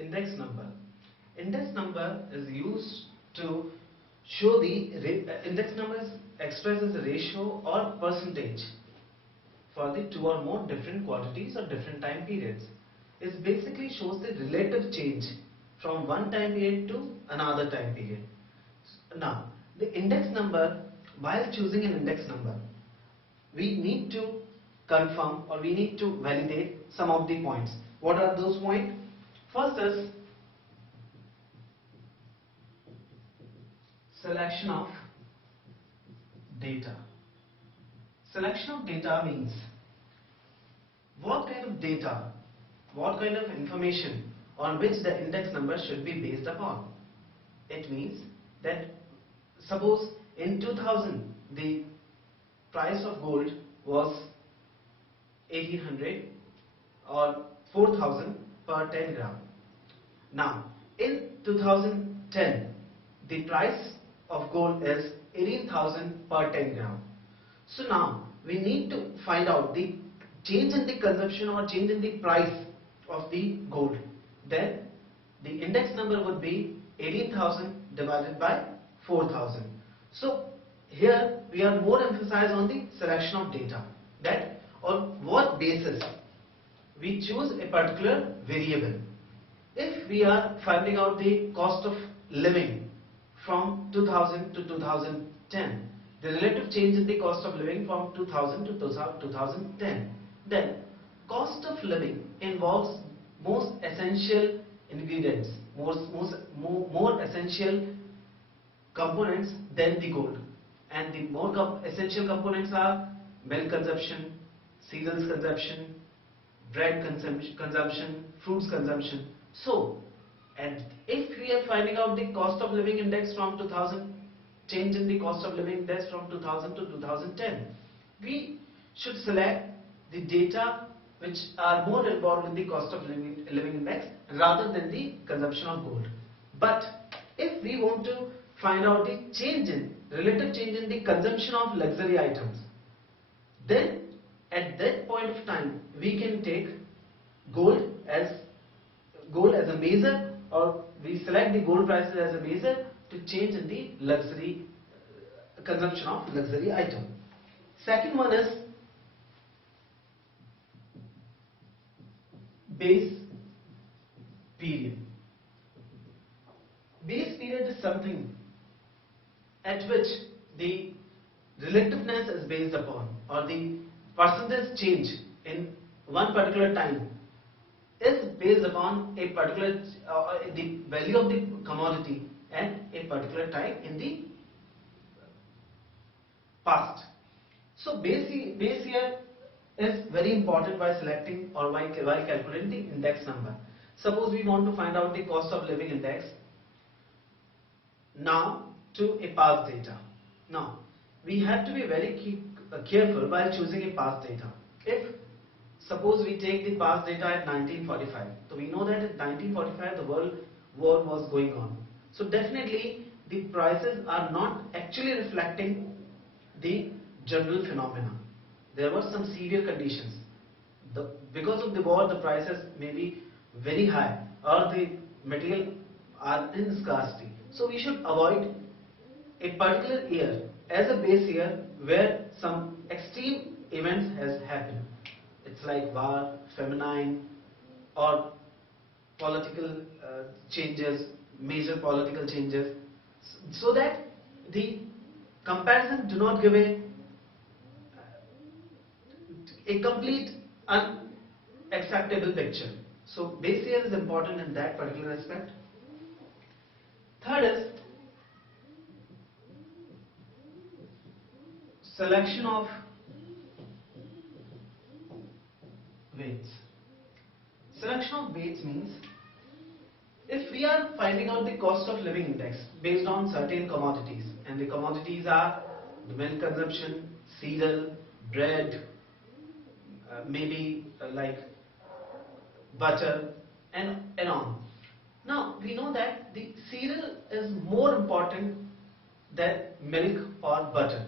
index number. Index number is used to show index numbers expresses a ratio or percentage for the two or more different quantities or different time periods. It basically shows the relative change from one time period to another time period. Now, the index number, while choosing an index number, we need to confirm or we need to validate some of the points. What are those points? First is selection of data. Selection of data means what kind of data, what kind of information on which the index number should be based upon. It means that suppose in 2000 the price of gold was 1800 or 4000 per 10 gram. Now in 2010 the price of gold is 18,000 per 10 gram. So now we need to find out the change in the consumption or change in the price of the gold. Then the index number would be 18,000 divided by 4,000. So here we are more emphasized on the selection of data, that on what basis we choose a particular variable. If we are finding out the cost of living from 2000 to 2010, the relative change in the cost of living from 2000 to 2010, then cost of living involves most essential ingredients, more essential components than the gold. And the more essential components are milk consumption, cereals consumption, bread consumption, fruits consumption. So, and if we are finding out the cost of living index from 2000, change in the cost of living index from 2000 to 2010, we should select the data which are more involved in the cost of living index rather than the consumption of gold. But if we want to find out the relative change in the consumption of luxury items, then at that point of time we can take gold as a measure, or we select the gold prices as a measure to change in the luxury consumption of luxury item. Second one is base period. Base period is something at which the relativeness is based upon, or the percentage change in one particular time is based upon a particular the value of the commodity at a particular time in the past. So base year is very important while selecting or while calculating the index number. Suppose we want to find out the cost of living index now to a past data. Now we have to be very careful while choosing a past data. If suppose we take the past data at 1945, so we know that in 1945 the world war was going on. So definitely the prices are not actually reflecting the general phenomena. There were some severe conditions. Because of the war, the prices may be very high, or the material are in scarcity. So we should avoid a particular year as a base year where some extreme events has happened. It's like war, famine, or political changes, major political changes, so that the comparison do not give a complete unacceptable picture. So base year is important in that particular aspect. Third is selection of weights. Selection of weights means if we are finding out the cost of living index based on certain commodities, and the commodities are the milk consumption, cereal, bread, maybe like butter and on. Now we know that the cereal is more important than milk or butter.